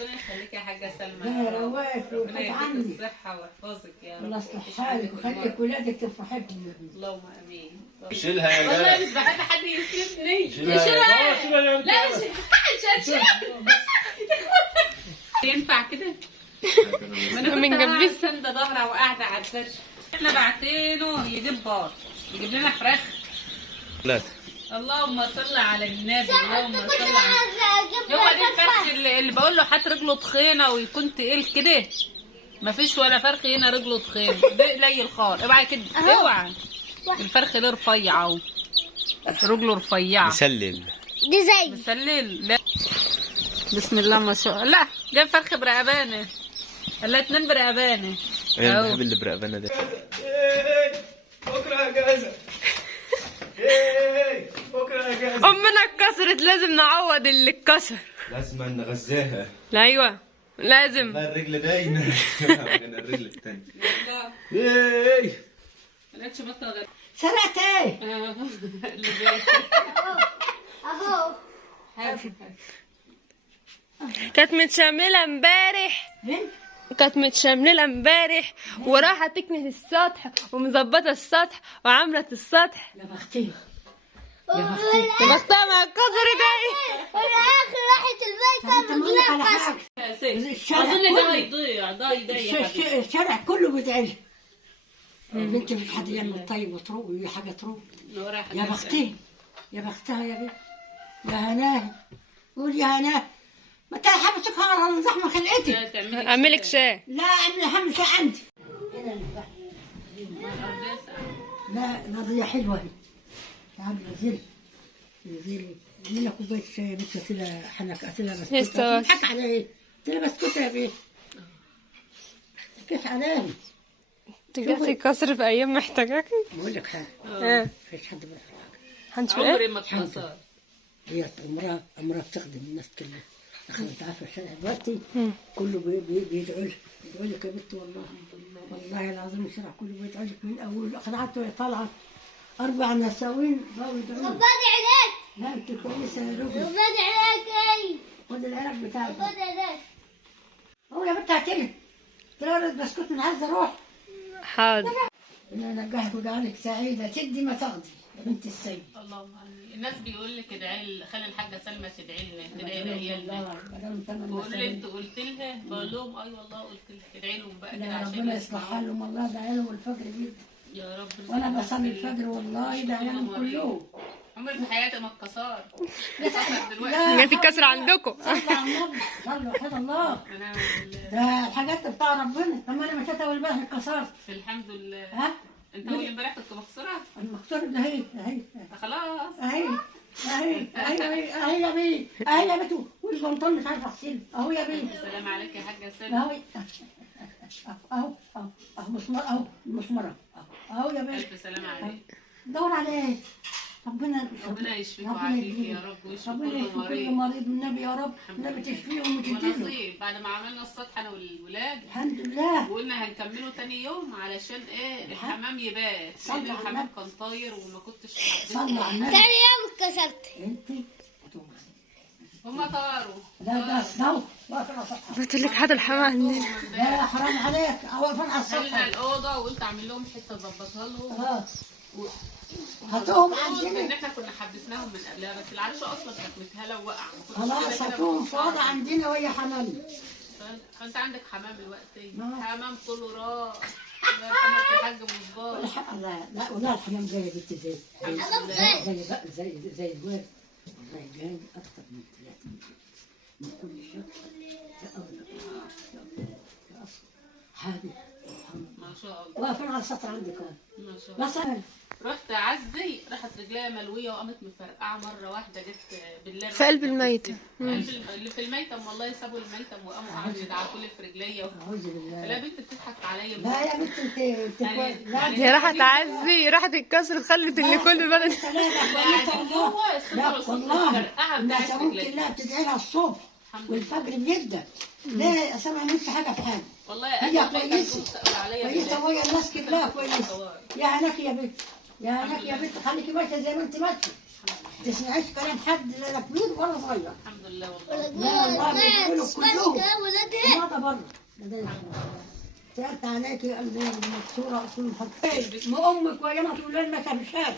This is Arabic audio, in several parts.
ربنا يخليك يا حاجه سلمى. يا رواق ربنا ويبعد يديك عني الصحه ويحفظك يا رب. الله يصلح حالك ويخليك ولادك تفرحكم. اللهم امين. شيلها يا والله جدع. مش بحب حد يسيبني. شيلها. لا مش ينفع كده. ما انا كنت قاعده ساندة ظهرها وقاعده على الفرش. احنا بعتينه يجيب بار، يجيب لنا فراخ. لا اللهم صل على النبي. اللهم صل على هو ده الفرخ اللي بقول له هات رجله تخينه ويكون تقيل كده. مفيش ولا فرخ هنا رجله تخينه، ده قليل خالص. اوعى كده اوعى. الفرخ ده رفيع اهو، رجله رفيعه مسلل. دي زي مسلل. لا بسم الله ما شاء الله. لا جايب فرخ برقبانه. لا 2 برقبانه. انا بحب اللي برقبانه ده. بكره اجازه. بكره اجازه. امنا اتكسرت، لازم نعوض اللي اتكسر. لازم نغذاها. ايوه لازم. لا الرجل باينه. الرجل الثانيه. مالكش بطل غير سرقت ايه؟ اللي جاي اهو. كانت متشمله امبارح، فين؟ كانت متشمله امبارح وراحه تكنس السطح ومظبطه السطح وعملت السطح. يا بختي بختها مع الكسر جاي. والاخر راحت البيت طب أقول لك على مجنونه حاجة. اظن ده هيضيع. ده يضيع يا حبيبي. الشارع كله بيدعي لها. البنت مش حد يعمل طيب وتروق وهي حاجه تروق. يا بختي يا بختها يا بنت. يا هناه قول يا هناه. ما تلحق سبحان زحمه خلقتك. اعملك شاي. لا اعمل اهم شيء عندي. لا نظريه حلوه هي. تعالي نزلي نزلي اعملي لها كوبايه شاي يا بنت. قلت لها حنك قلت لها بسكوت. لسه بتضحك على ايه؟ قلت لها بسكوت يا بنت. كيف عليها؟ تجي كسر في ايام محتاجاكي. بقول لك حاجه ايه مفيش حد بيعرف حاجه. هنشوف عمري ايه. ما اتكسر. هي عمرها بتخدم الناس كلها. دخلت عارفه الشارع دلوقتي كله بيدعوا لك. بيدعوا لك يا بنت والله. والله العظيم الشارع كله بيدعوا لك من اول خدعت وهي طالعه 4 نساوين بقوا يدعوا لك. ربنا عليك لا انت كويسه يا رجل. ربنا عليك اي خد العلاج بتاعك. ربنا عليك. هو يا بنت هتلي. تلاقي بسكوت من عزه روح. حاضر. انا انجحك وجعلك سعيده تدي ما تقضي يا بنت السيد. اللهم امين. الناس بيقول لك ادعي خلي الحاجه سلمى تدعي لنا، تدعي لعيالنا. بقول لي انت قلت لها؟ بقول لهم اي والله قلت لها. ادعي لهم بقى كده عشان ربنا يصلح حالهم والله. ده عيالهم الفجر جدا. يا رب. وانا بصلي الفجر والله. ده عيالهم كلهم. عمري في حياتي ما اتكسرت. لا جت الكسر عندكم. صلوا على النبي. صلوا وحد الله. ده الحاجات بتاع ربنا. طب انا مشيت اول امبارح اتكسرت. الحمد لله. ها؟ انت اول امبارح كنت مكسوره؟ المكسور ده اهي اهي خلاص. اهي اهي اهي اهي يا بيه. اهي يا بنتو. والبنطلون مش عارفه اغسله اهو يا بيه. السلام عليك يا حاجه سلمى. اهو اهو اهو اهو مسمار اهو مسمره اهو يا بيه. الف سلام عليك. دور على ايه؟ ربنا يشفيك ويعافيك يا رب ويشفي ربنا كل يشفي كل مريض. مريض بالنبي يا رب. النبي تشفيهم وتديهم. ونصيب بعد ما عملنا السطح انا والولاد الحمد لله. وقلنا هنكمله تاني يوم علشان ايه الحمام يبات. صلي لان على الحمام النبي. كان طاير وما كنتش صلوا على النبي. تاني يوم اتكسرت. انت هما طاروا. لا واقف على السطح. قلت لك هات الحمام عندنا. لا حرام عليك. واقفين على خلينا السطح. الاوضه وقلت اعمل لهم حته اظبطها لهم. خلاص هاتوهم المفروض ان عندنا. احنا كنا حبسناهم من قبلها بس العرشه اصلا كانت متهاله ووقع. ما كنتش خلاص كده هاتوهم كده فاضي عندنا ويا حمامي. انت عندك حمام دلوقتي. نعم. حمام كله راح. الله يرحمك يا حاج مصباح. لا ولا الحمام جاي يا بنتي زي الورد. والله جاي اكتر من 3 من كل شهر. حادي ما شاء الله. واقفين على السطح عندك ما شاء الله. مثلا. رحت اعزي راحت رجليها ملويه وقامت مفرقعه مره واحده. جت بالله في قلب الميتة. اللي في الميتم والله سابوا الميتم وقاموا قعدوا يدعكوا لي في رجليا. اعوذ بالله. لا بنت بتضحك عليا. لا يا بنت انت لا هي راحت تعزي، راحت الكسر خلت اللي كل بدن. لا والله الناس ممكن لا بتدعي لها الصبح والفجر بيبدا. لا سامع نفسي حاجه في حاجه. والله هي كويسه عليا كويسه وهي الناس كلها كويسه. يا هناك يا بنت يا هناك يا بنت خليكي ماشيه زي ما انت ماشيه. تسمعيش كلام حد لا كبير ولا صغير. الحمد لله والله. لا والله بيقولوا كلهم ولادها ماذا بره. سألت عليك قال لي مكسورة أصول حرفين ما أمك ويانا طول الليل ماشية في الشارع.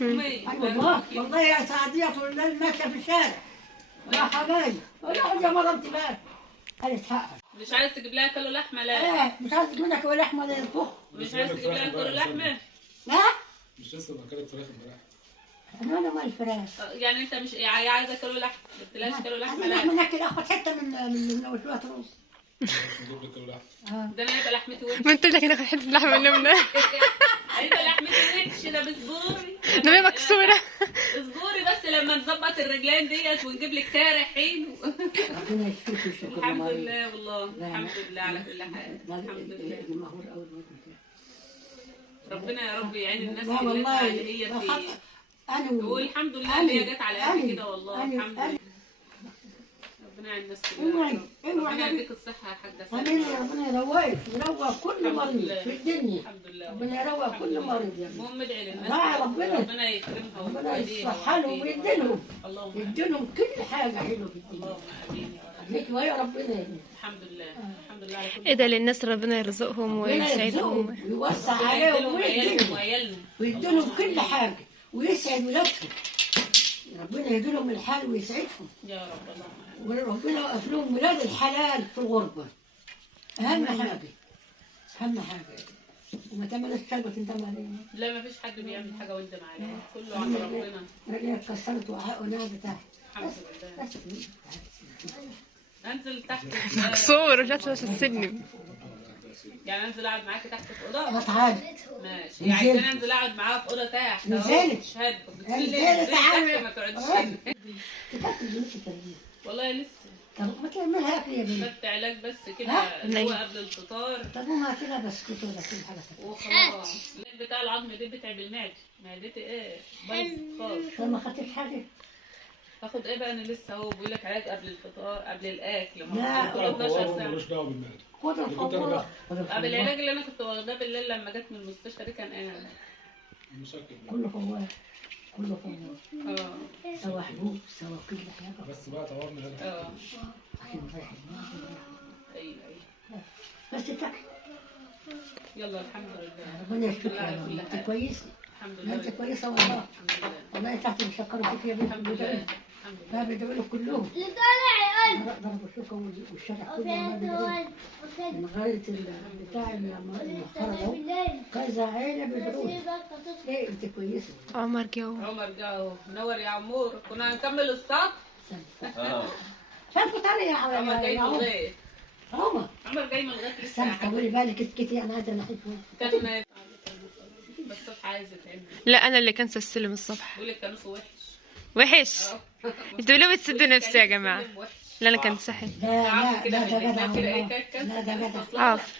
أمي، والله والله يا سعدية طول الليل ماشية في الشارع. يا حبايبي والله يا مرة انتباه. قالت حقك. مش عايز تجيب لها كيلو لحمه؟ لا مش عايز تجيب لك ولا لحمة ولا يطبخ. مش عايز تجيب لها كيلو لحمه. لا مش لسه اكلت فراخ امبارح. أنا ما الفراخ. يعني انت مش عايزه كيلو لحمه؟ ما قلتلهاش كيلو لحمه؟ أنا لا من أكل آخد حتة من شوية رز. نجيب لك كيلو لحمه. ده انا يبقى لحمتي وحش. ما انت لك انا حته اللحمه اللي هيبقى لحمتي وحش ده بصبوري. ده هي مكسوره. اصبري بس لما نظبط الرجلين ديت ونجيب لك كاره حلو. ربنا يشفيك ويشفيك كل الحمد مريض. لله والله. الحمد لله على كل حال. لا الحمد لله. المهور أول مرة. ربنا يا رب يعين الناس لا اللي والله اللي هي في. أنا والحمد لله اللي هي جت على قد كده والله. الحمد لله. ربنا يعين الناس كلها. ربنا يديك الصحة يا حاجة امين سلمى. يا ربنا يروق كل مريض في الدنيا. الحمد لله. ربنا يروق كل مريض يا ابني. المهم ادعي للناس. لا ربنا ربنا يكرمها ربنا ويهديها يصلح لهم ويديلهم اللهم يديلهم كل حاجه حلوه في الدنيا. اللهم امين يا رب. خليك ويا ربنا يا ابني. الحمد لله. الحمد لله على كل ايه ده للناس ربنا يرزقهم ربنا ويسعدهم. يرزقهم ويوسع ربنا عليهم يديلهم وعيالهم ويديلهم وعيالهم. ويديلهم كل حاجه ويسعد ولادهم. ربنا يديلهم الحال ويسعدهم. يا رب اللهم امين. وربنا يوقف لهم ولاد الحلال في الغربه. اهم حاجه اهم حاجه وما تعملش حاجه وتندم عليها. لا ما فيش حد بيعمل حاجة ويندم عليها. كله عند ربنا. رجلي اتكسرت ونازل تحت. الحمد لله. بس انزل تحت. مكسور مش عارفه تسيبني. يعني انزل اقعد معاكي تحت في اوضه؟ تعالى ماشي. يعني عايزاني انزل اقعد معاها في اوضه تحت. نزلت. اشهد. نزلت تعالى. ما تقعديش آه. هنا. كتبت البنت التربية. والله لسه. طب ما تعملها اكل يا بنت. خدت علاج بس كده ها؟ اللي هو قبل الفطار طب ما كده بسكوت ولا كل حاجه ثانيه. وخلاص. العلاج بتاع العظم ده بيتعب المعده. معدتي ايه؟ بايظ خالص. طب ما خدتش حاجه. هاخد ايه بقى؟ انا لسه اهو بيقول لك علاج قبل الفطار قبل الاكل. لا. كل 12 ساعه. ملوش دعوه بالمعده. خد الفوار. قبل العلاج اللي انا كنت واخداه بالليل لما جت من المستشفى دي كان ايه؟ مشاكل. كله فوار كله فوار. اه سوا حبوب سوا كل حاجه. بس بقى طورنا هنا. اه عشان نريح الناس. ايوه ايوه. بس تاكل. يلا الحمد لله. ربنا يشفيك الحمد لله يا على رب. كل انت حال. كويسه. الحمد انت لله. كويسه والله. الحمد لله. والله تحت بيشكروا فيك يا بنت. الحمد لله. الحمد ما لله. بيدعوا لك كلهم. اللي طالع يقول ضربوا الشوكه والشارع كله ما بيدعوا من غايه بتاع المحترم بالليل كذا عيله بيدعوا ايه انت كويسه. عمر جو. عمر جاو نور يا عمور. كنا هنكمل الصف. شايف طريقه يا عمر جاي من عمر. الغيط. عمر جاي من الغيط لسه. استنى طولي بالك اسكتي انا عايزه نحيف كان بس الصبح عايز يتعمل. لا انا اللي كنسل السلم الصبح. بيقول لك كانوا وحش. وحش. اه. انتوا ليه بتسدوا نفسي يا جماعه؟ السلم وحش. لا انا كنت صحي. لا لا عارفة كده لا ده من جدع هناك كده ايه والله. كان لا ده جدع. عفر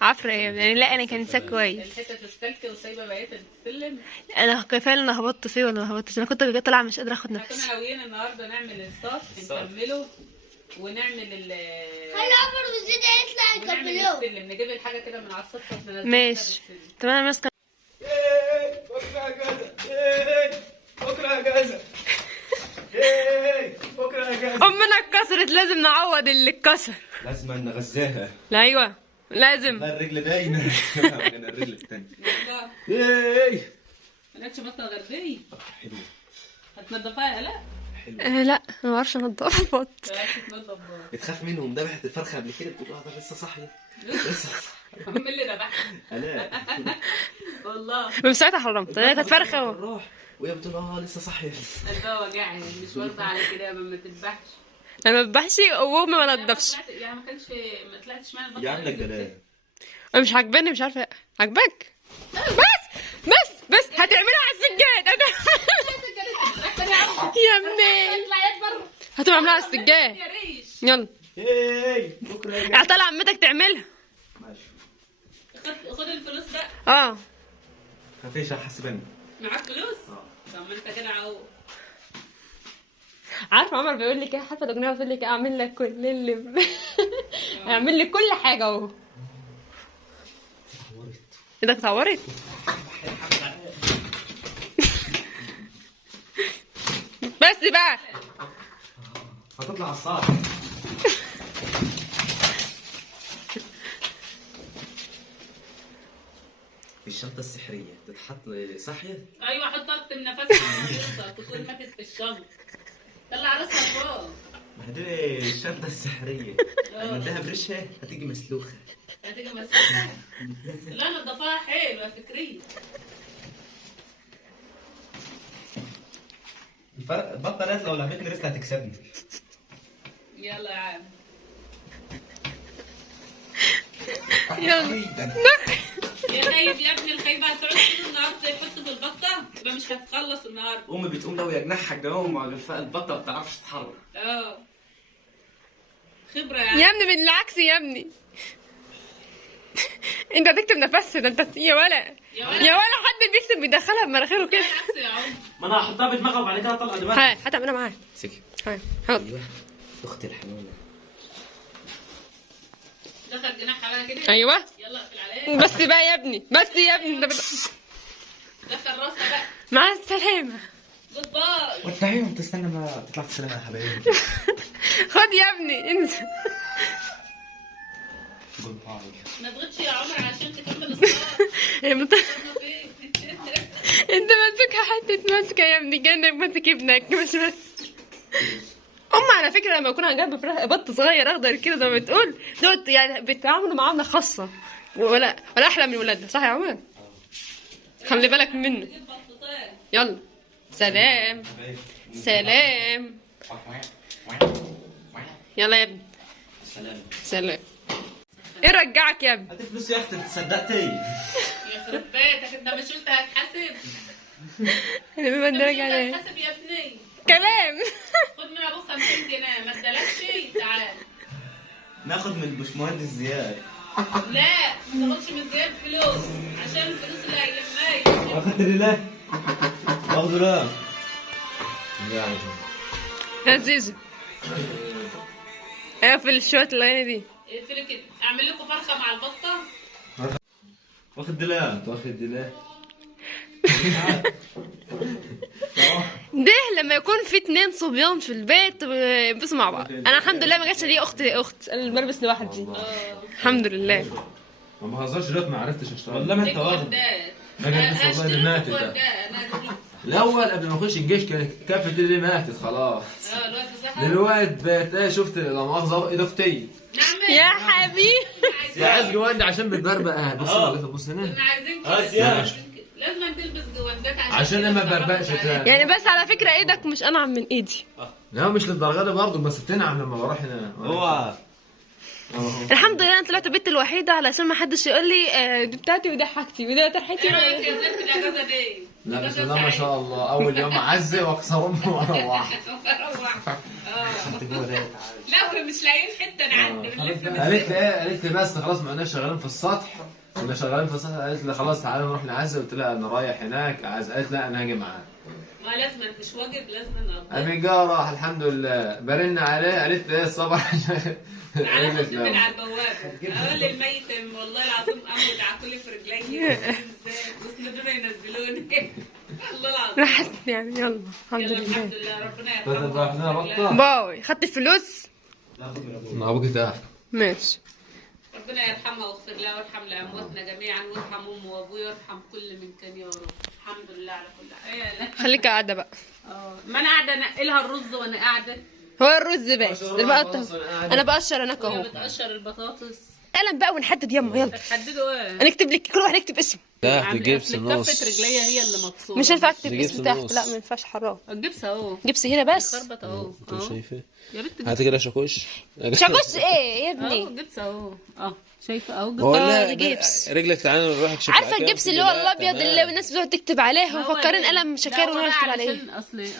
عفرة يا ابني. لا انا كنت كويس. الحتة السلكة وسايبة بقية السلم. انا كفايه انا هبطت فيه ولا ما هبطتش. انا كنت طالعه مش قادره اخد احنا نفسي. كنا ناويين النهارده نعمل الصف نكمله ونعمل خلي عمر والزيت يطلع ونعمل يكملوه. السلم نجيب الحاجة كده من على السطح ننزلها ماشي. بالسلم. طب انا ماسكه. بكره اجازه. بكره اجازه. بكره اجازه. امنا اتكسرت لازم نعوض اللي اتكسر. لازم نغذاها. لا ايوه لازم. والله الرجل باينه. من الرجل الثانيه. والله مالكش بطة غردية. حلو هتنضفها لا؟ حلو. لا انا ما اعرفش انضف بط. تنضف بقى. بتخاف منهم. ذبحت الفرخه قبل كده بتقول ده لسه صاحيه. لسه صاحيه. هم اللي ذبحها انا والله. من ساعتها حرمت. انا كانت فرخه راح وهي بتقول لسه صاحيه. قلبها وجعني مش واخدة على كده ما تذبحش. انا ما بذبحش وامي ما نضفش. يعني ما طلعتش معايا يا عم الجلال. مش عاجباني مش عارفه. عاجباك؟ بس هتعملها على السجاد. يا منين هتبقى عاملاها على السجاد. يا ريش. يلا بكره اجازه. اعطال عمتك تعملها. ماشي. خد الفلوس بقى. اه خفيش هحاسبني. معاك فلوس؟ طب ما انت كده اهو. عارفه عمر بيقول لك ايه؟ حتى الاغنيه بتقول لك اعمل لك كل اللي اعمل لك كل حاجه اهو. ايدك اتعورت. بس بقى هتطلع على الصاج. الشنطة السحرية تتحط صحية؟ ايوه حط اكتر من نفسك تكون ماتت في الشنطه. طلع راسها فوق. ما هدول الشنطة السحرية مديها برشها هتيجي مسلوخة. هتيجي مسكها. لا نضفها حلوه فكريه. البطة قالت لو لعبتني لسه هتكسبني. يلا يا عم. يلا يا خايب يا ابني الخايبه هتقعد طول النهار تحط في البطه يبقى مش هتخلص النهارده. امي بتقوم لو يجنحها جنبهم البطة ما بتعرفش تتحرك. اه خبره يا يعني. ابني بالعكس يا ابني. انت هتكتب نفس ده انت يا ولا يا ولا حد بيكتب بيدخلها بمناخيره كده. بالعكس يا عم. ما انا هحطها بدماغها وبعد كده اطلع دماغها. هاي هتعملها معايا. سكي. هاي حاضر. ايوه اختي الحنونة. دخل جناحها بقى كده. ايوه يلا اقفل عليه. بس بقى يا ابني بس يا ابني ده دخل راسها بقى. مع السلامة. جود باي. وتعيهم تستنى ما تطلع تسلم على حبايبي. خد يا ابني انزل. جود باي. ما تغيبش يا عمر عشان تكمل الصلاه. انت ماسكها حتة ماسكة يا ابني كأنك ماسك ابنك مش على فكرة لما يكون جنب بط صغير اخضر كده زي ما بتقول دول يعني بيتعاملوا معاملة خاصة ولا احلى من ولادها صح يا عمر؟ خلي بالك منه. يلا سلام سلام. يلا يا ابني سلام. سلام. ايه رجعك يا ابني؟ هاتي فلوس يا اختي تصدقتي. يخرب بيتك انت مش قلت هتحاسب؟ انا بما انت مش ندرج قلت عليه هتحاسب يا ابني؟ كلام. خد من ابوك 50 جنيه ما ادالكش تعال. ناخد من البشمهندس زياد. لا ما تاخدش من زياد فلوس عشان الفلوس اللي هيلمها اخدت لله. اخذوا لا. يعني يا زيزو اقفل الشوط الاغاني دي. اقفلي كده اعمل لكم فرخه مع البطه. واخد دلاه. واخد دلاه. ده لما يكون في 2 صبيان في البيت بيلبسوا مع بعض. انا الحمد لله ما جاتش لي اخت انا بلبس لوحدي الحمد لله. ما بهزرش دلوقتي ما عرفتش اشتغل. والله ما انت واخد. وردات. ما جبتش والله اللي ماتت ده. انا الاول قبل ما اخش الجيش كانت كافه اللي ماتت خلاص. الوقت صح. دلوقتي بقت ايه شفت لا مؤاخذه ايد اختي. نعم يا حبيبي يا عايز جواندي عشان بتبربق بص هنا. احنا عايزين زياد. لازم تلبس جواندات عشان كده ما تعرفوا بربقش عليها. تاني. يعني بس على فكره ايدك مش انعم من ايدي. لا مش للدرجه دي برضه بس بتنعم لما بروح هنا. اوعى. الحمد لله انا طلعت البنت الوحيده علشان ما حدش يقول لي دي بتاعتي ودي حاجتي ودي طرحتي. ايه رايك يا زلمه الاجازه دي؟ لا بسم أجازة الله ما سعيدة. شاء الله اول يوم اعزي واكسر امي واروح. لا احنا مش لاقيين حته نعدي بنلف قالت لي ايه قالت لي بس خلاص ما احناش شغالين في السطح كنا شغالين في السطح قالت لي خلاص تعالى نروح نعزي قلت لها انا رايح هناك قالت لا انا هاجي معاك. ما لازم مش واجب لازم نقضي. امين جا راح الحمد لله برن عليه قالت لي ايه الصبح تعالى خد من على البوابه اقول للميت والله العظيم امي دعكوا لي في رجلي واسندونا ينزلوني والله العظيم. راحت يعني يلا الحمد يلا لله. الحمد لله ربنا بدل ما احنا يرحمه. بطه باي خدت الفلوس من ابوك تحت. ماشي. ربنا يرحمها ويغفر لها ويرحم لامواتنا جميعا ويرحم امي وابويا ويرحم كل من كان يا رب. الحمد لله على كل حال. خليك قاعده بقى. ما انا قاعده انقلها الرز وانا قاعده. هو الرز بس انا بقشر هناك وهي اهو. بتقشر البطاطس. قلم بقى ونحدد يلا يلا هتحددوا ايه؟ هنكتب لك كل واحد يكتب اسم. تحت جبس كفة نص. رجليا هي اللي مكسوره. مش هينفع اكتب جبس اسم تحت نص. لا ما ينفعش حرام. الجبس اهو. جبس هنا بس. خربط اهو. انت شايفه؟ يا بنت هات كده شاكوش. شاكوش ايه يا اهو ابني؟ جبس اهو. شايفه اهو جبس. اه دي جبس. رجلك تعالى نروح نكشف. عارفه الجبس اللي هو الابيض اللي الناس بتقعد تكتب عليه ومفكرين قلم شكاير ونقعد نكتب عليه. عشان اصلي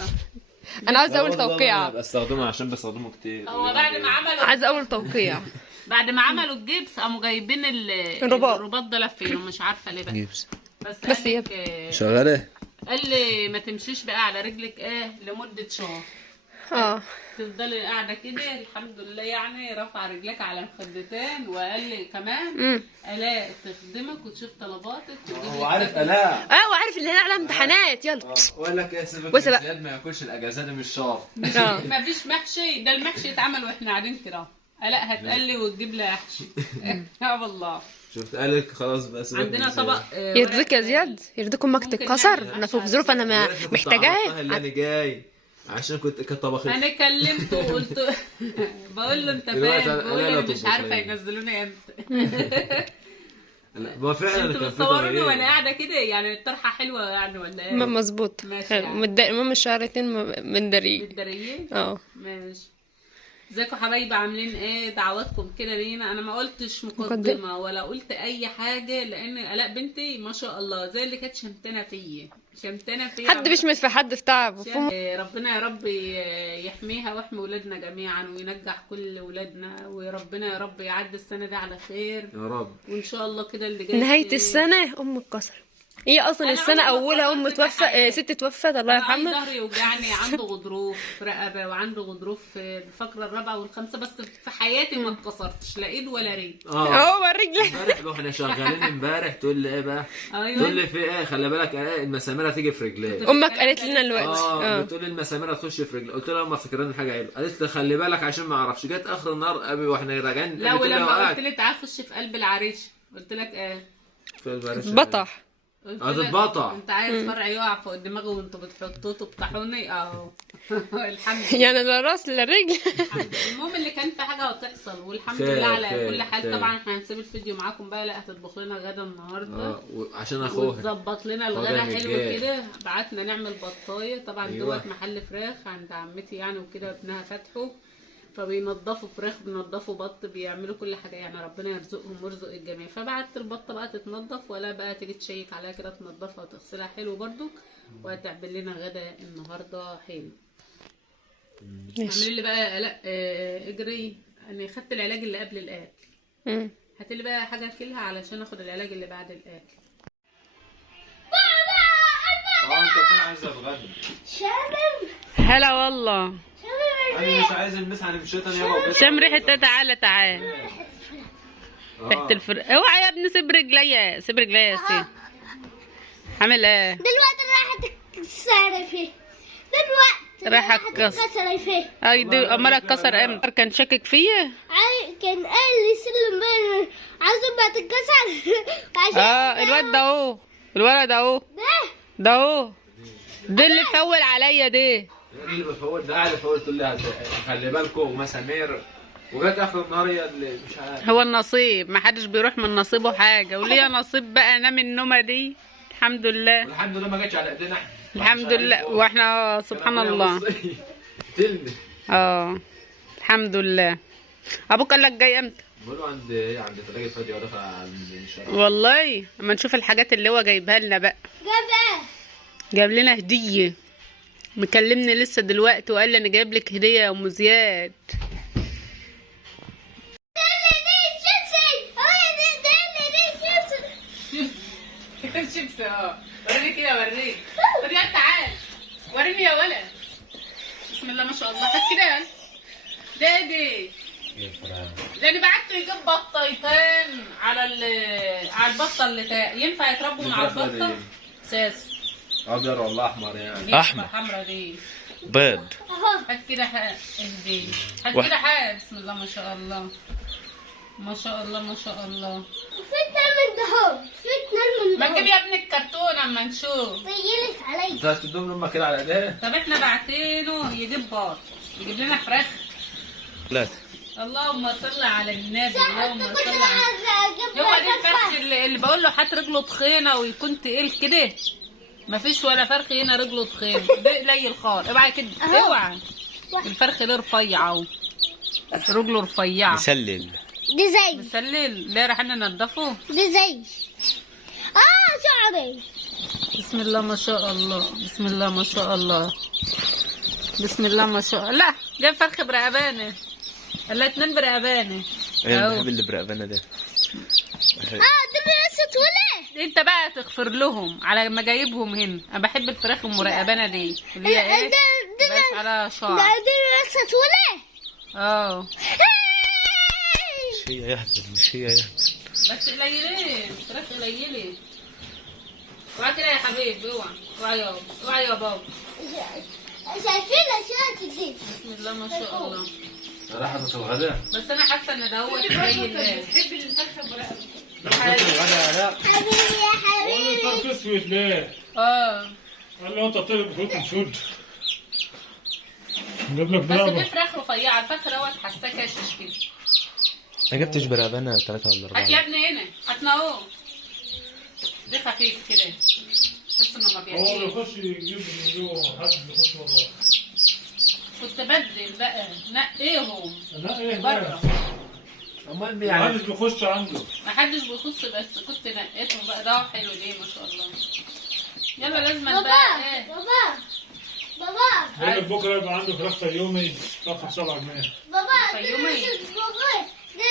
انا عايزه اول توقيع. بستخدمه عشان بستخدمه كتير. هو بعد ما عملوا عايزه اول توقيع. بعد ما عملوا الجبس قاموا جايبين الرباط. الرباط ده لفينه مش عارفه ليه بقى. جبس. بس قال يا لك شغاله. قال لي ما تمشيش بقى على رجلك لمده شهر. تفضلي قاعده كده الحمد لله، يعني رفع رجلك على الخدتين، وقال لي كمان الاء تخدمك وتشوف طلباتك. هو عارف الاء. وعارف ان هي على امتحانات. يلا وقال لك ايه سيبك بص من بقى. زياد ما ياكلش الاجازات مش شرط. ما فيش محشي، ده المحشي اتعمل واحنا قاعدين كده. الاء هتقلي وتجيب لي احشي. والله شفت قالك خلاص بقى سيبك عندنا من زياد. طبق يرضيك يا زياد؟ يرضيك امك تتكسر؟ انا في ظروف انا ما كنت محتاجاها. عرفتها اللي انا جاي عشان كنت طبخت. انا كلمته وقلت بقول له انت دلوقتي فاهم، أنا بقول لا لي مش تطبخ عارفه يعني. ينزلوني امتى. لا ما فعلا انتوا كان في بتصوروني تغيير. وانا قاعده كده، يعني الطرحه حلوه يعني ولا ايه؟ مظبوط. ماشي يعني. المهم الشهرتين من دريق. متداريين؟ اه ماشي. ازيكم حبايبي عاملين ايه؟ دعواتكم كده لينا. انا ما قلتش مقدمه ولا قلت اي حاجه، لان الاء بنتي ما شاء الله زي اللي كانت شمتانه فيا. حد بيشمت في حد في تعب. ربنا يا رب يحميها ويحمي ولادنا جميعا وينجح كل ولادنا، وربنا يا رب يعدي السنه دي على خير يا رب. وان شاء الله كده اللي جاي نهاية السنة ام اتكسر. هي اصلا أنا السنة عمري ما اولها ام اتكسرت في توفى حاجة. ست توفت الله يرحمها. ظهري يوجعني، عنده غضروف في رقبه وعنده غضروف في الفقره الرابعه والخامسه، بس في حياتي ما اتكسرتش لا ايد ولا رجل. اهو الرجل. امبارح واحنا شغالين امبارح تقول لي ايه بقى؟ تقول لي في ايه؟ خلي بالك المسامير هتيجي في رجليك. امك قالت لنا دلوقتي. بتقول لي المسامير هتخش في رجلي. قلت لها هم فاكرين حاجه حلوه. قالت لي خلي بالك عشان ما اعرفش. جت اخر النهار ابي واحنا راجعين. لا ولما قلت لي تعال خش في قلب العريش قلت لك ايه؟ في البرش بطح. هتتبطح. انت عايز فرع يقع فوق دماغه وانتوا بتحطوه تبطحوني اهو. الحمد لله. يعني لا راس لا رجل. المهم اللي كان في حاجه هتحصل والحمد خير، لله على خير، كل حال. خير. طبعا احنا هنسيب الفيديو معاكم بقى. لا هتطبخ لنا غدا النهارده عشان اخوها وتظبط لنا الغدا غدا حلو متجاه. كده. بعتنا نعمل بطايه طبعا. أيوة. دوت محل فراخ عند عمتي يعني وكده، ابنها فاتحه، فبينضفوا فراخ بينضفوا بط بيعملوا كل حاجه يعني. ربنا يرزقهم ويرزق الجميع. فبعت البطه بقى تتنضف، ولا بقى تيجي تشيك عليها كده تنضفها وتغسلها حلو برضو، وهتعمل لنا غدا النهارده حلو. اعملي لي بقى لا اجري. انا خدت العلاج اللي قبل الاكل. هات لي بقى حاجه اكلها علشان اخد العلاج اللي بعد الاكل. انت فين عايزه اتغدى؟ هلا والله. انا مش عايز المسح انا مشيت انا يابا. شم ريحه. تعالى ريحه الفرق. اوعى يا ابني سيب رجليا، سيب رجليا يا سيدي. عامل ايه؟ دلوقتي راحت تكسر فيه. دلوقتي راح راحت اتكسر. تكسر فيه. اي دي امال اتكسر امتى؟ كان شاكك فيا. كان قال لي سلم عايزه ما تتكسر عشان الواد ده اهو، الولد اهو، ده اهو، ده اللي فول عليا ده. اللي بفول ده قاعد بفول تقول لي خلي بالكم مسامير. وجت اخر النهار هي اللي مش عارف. هو النصيب، ما حدش بيروح من نصيبه حاجه، وليا نصيب بقى انام النومه دي. الحمد لله. والحمد لله ما جاتش على ايدينا احنا. الحمد لله. واحنا سبحان الله. تلمي. الحمد لله. ابوك قال لك جاي امتى؟ بقولوا عند تلاجة فادية ودخل على الشارع. والله اما نشوف الحاجات اللي هو جايبها لنا بقى. جاب لنا هديه. مكلمني لسه دلوقتي وقال لي انا جايب لك هديه يا ام زياد. شيبس وريني كده وريني. رياض تعال وريني يا ولد. بسم الله ما شاء الله. هات كده دادي. ده انا بعته يجيب بطايتين على البطه اللي ينفع يتربوا مع البطه. ساس ابيض ولا احمر يعني؟ احمر. حمرا دي بيض. هات كده اهدي. هات كده حاجه. بسم الله ما شاء الله ما شاء الله ما شاء الله. فتنة من دهب. فتنة من ما دهب. تجيب يا ابني الكرتون اما نشوف. طيلت علي. انت هتدوم لامك كده على ايديها؟ طب احنا باعتينه يجيب بط، يجيب لنا فراخ. لا اللهم صل على النبي. اللهم صل على هو دي الفرخ اللي بقول له هات رجله تخينه ويكون تقيل كده. مفيش ولا فرخ هنا رجله تخين، ده قليل خالص. اوعى كده، اوعى. الفرخ ده رفيع اهو، رجله رفيعه. مسلل. دي زي. مسلل. لا راح ننضفه. دي زي. شعري. بسم الله ما شاء الله. بسم الله ما شاء الله. بسم الله ما شاء الله. لا جايب فرخ برقبانه. ولا اتنين برقبانه. انا بحب اللي برقبانه ده. ده لسه اتولد. انت بقى تغفر لهم على ما جايبهم هنا. انا بحب الفراخ المرقبانه دي اللي هي ايه؟ مبقاش على شعر. دي رقصة ولا؟ اه مش هي يهبل، مش هي يهبل. بس قليلين، فراخ قليلة. اوعى كده يا حبيبي، اوعى اوعى يابا، اوعى يا بابا. شايفين الاشياء دي؟ بسم الله ما شاء الله. راحت الغداء. بس انا حاسه ان ده هو جاي الله. حبيبي يا حبيبي. انت تسوي ليه؟ اه قال له انت طالب بخوت الفود. نجيب لك بس دي دابة. فراخ رفيعه، الفخ دوت حاساه كاشش كده. ما جبتش برقبانة 3 ولا هات يا 4. ابني هنا، هاتنا اهو. دي خفيف كده، تحس انه ما هو بيعجبش. بيخش يجيب من جوه، حد بيخش وراه. كنت بدل بقى نقيهم لا ايه بره. ده؟ امال ما يعني حدش بيخش عنده. ما حدش بيخص، بس كنت نقيتهم بقى. ده حلو ليه ما شاء الله. يلا لازم بابا بقى ايه. بابا بابا بيقول لك بكره يبقى عنده فراخ فيومي تاخد 7 جنيه. بابا دي فيومي. رقصة بابا. دي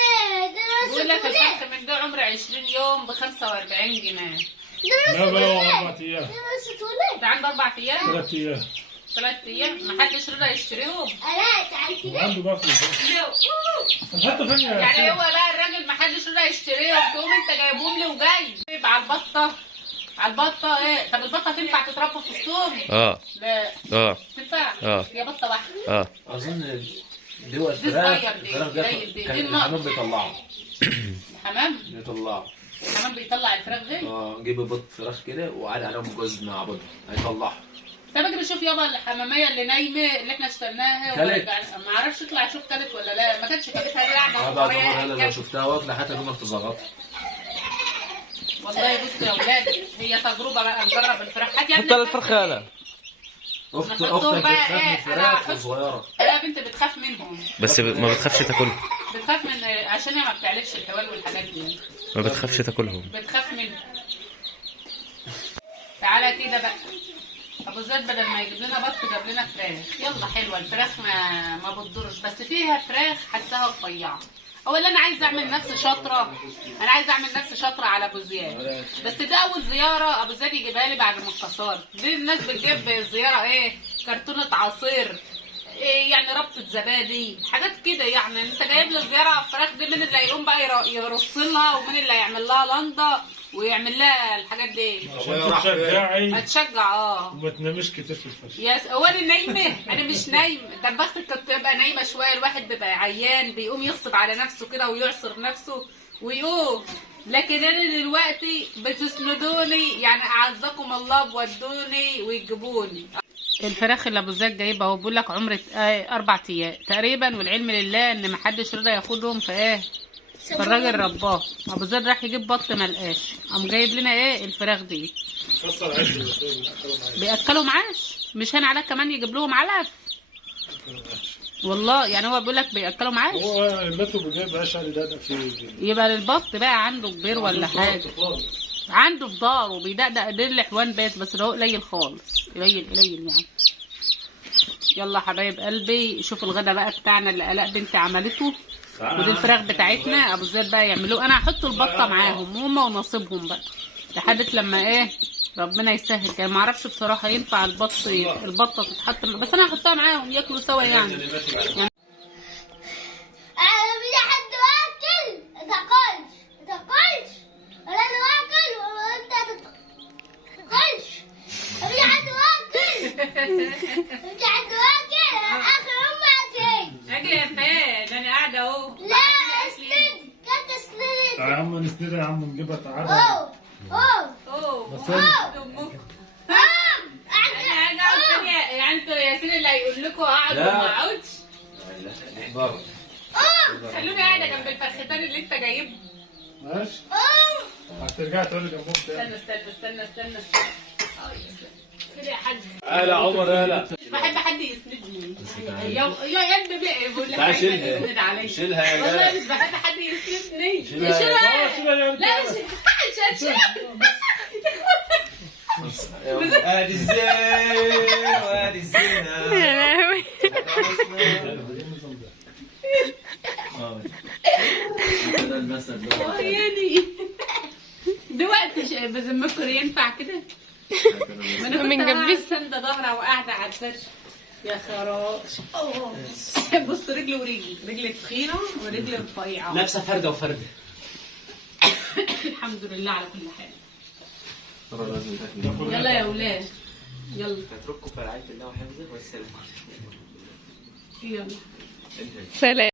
بيقول لك رقصة ولا؟ الفرخ من ده عمر 20 يوم ب 45 جنيه. دي لا رقصة بقى ولا؟ 4 ايام، دي رقصة ولا؟ ده عنده 4 ايام، 3 ايام. 3 ايام، ما حدش رضى يشتريهم. لا تعال كده. وعنده بقى في حتى فين يا يعني هو حسين؟ بقى الراجل ما حدش رضى يشتريهم، تقوم انت جايبهم لي وجاي يبقى على البطه. على البطه ايه؟ طب البطه تنفع تتربى في الصوم؟ لا تنفع. هي بطه واحده. اظن دول دي فراخ صغير دي، الفراخ قليل دي. كان دي الحمام النقط. بيطلعها. الحمام الحمام بيطلع الفراخ دي. جيب بط فراخ كده وقعد عليهم جوز مع بط هيطلعها. طب اجري شوف يابا الحماميه اللي نايمه اللي احنا اشتريناها كلت. ورجعنا. ما اعرفش اطلع اشوف كلت ولا لا. ما كانتش كلتها دي قاعده بعد ما ورايا انا لو شفتها واكله حتى دمك تزغطها. والله بصوا يا اولاد، هي تجربه بقى نجرب الفراخ. هات يا ابني حتى الفرخة لا. اختك نحطهم بقى بتخاف من ايه؟ الفراخ انا وصغيره. لا بنت بتخاف منهم. بس ما بتخافش تاكلهم. بتخاف من عشان هي ما بتعرفش الحوال والحاجات دي. ما بتخافش تاكلهم. بتخاف منه. تعالى كده بقى. ابو زيد بدل ما يجيب لنا بط جاب لنا فراخ. يلا حلوه الفراخ، ما بتضرش، بس فيها فراخ حساها رفيعه. اولا انا عايزه اعمل نفسي شاطره. انا عايزه اعمل نفسي شاطره على ابو زياد. بس ده اول زياره ابو زياد يجيبها لي بعد ما اتكسرت. دي الناس بتجيب زياره ايه؟ كرتونه عصير، إيه يعني ربطة زبادي، حاجات كده. يعني انت جايب لي زياره فراخ دي، مين اللي هيقوم بقى يرص لها، ومين اللي هيعمل لها لندا ويعمل لها الحاجات دي؟ عشان تشجعي هتشجع. وما تنامش كتير في الفرخ. هو انا نايمه؟ انا مش نايمه. دبختك كنت ببقى نايمه شويه. الواحد بيبقى عيان بيقوم يغصب على نفسه كده ويعصر نفسه ويقوم. لكن انا دلوقتي بتسندوني، يعني اعزكم الله بودوني ويجيبوني. الفراخ اللي ابو زياد جايبها هو بيقول لك عمر 4 ايام تقريبا، والعلم لله ان ما حدش رضى ياخدهم في ايه. فالراجل رباه. ابو زيد راح يجيب بط ما لقاش، قام جايب لنا ايه الفراخ دي. كسر عجل بياكلوا معاش. مش هان عليه كمان يجيب لهم علف. والله يعني هو بيقول لك بياكلوا معاش. هو البيت بيجيب عشا ده في يبقى البط بقى عنده كبير ولا حاجه. عنده في داره بيدقدق دير الحوان بيت، بس ده قليل خالص، قليل يعني. يلا حبايب قلبي، شوف الغدا بقى بتاعنا اللي الاء بنتي عملته، ودي الفراخ بتاعتنا. ابو زياد بقى يعملوه. انا هحط البطه معاهم هم ونصيبهم بقى لحد لما ايه ربنا يسهل. يعني ما اعرفش بصراحه ينفع البطه تتحط بس انا هحطها معاهم ياكلوا سوا يعني. في حد واكل تاكلش ولا انا واكل وانت تاكلش. في حد واكل اخر امي اجي يا فاد انا قاعده اهو. لا اسند كانت اسند. يا عم نسندها يا عم نجيبها تعالى. اوه بس انا هقعد يعني انتوا ياسين اللي هيقول لكم اقعد لا. وما اقعدش. بره. خلوني قاعده جنب الفرختان اللي انت جايبهم. ماشي هترجع تقول لي جنبهم تاني. استنى كده يا حاج. يا عمر يلا. مش بحب حد يسندني. يا قلبي بقى بقول لك تعال عايز شيلها. يسند عليا. شيلها يا والله جدع. مش بحب حد يسندني. شيلها. شيلها. لا مش هتشيلها. ادي الزين وادي الزينة. يا لهوي. يعني دلوقتي بذمكم ينفع كده؟ ما انا من كنت جنبي. ساندة ظهرها وقاعدة على الفرش. يا خراش. بص رجل ورجل، رجل تخينه ورجل رفيعه. لابسه فرده وفرده. الحمد لله على كل حال. ترى لازم تاكل. يلا يا ولاد يلا. اترككم في رعايه الله وحفظه والسلام عليكم. يلا سلام.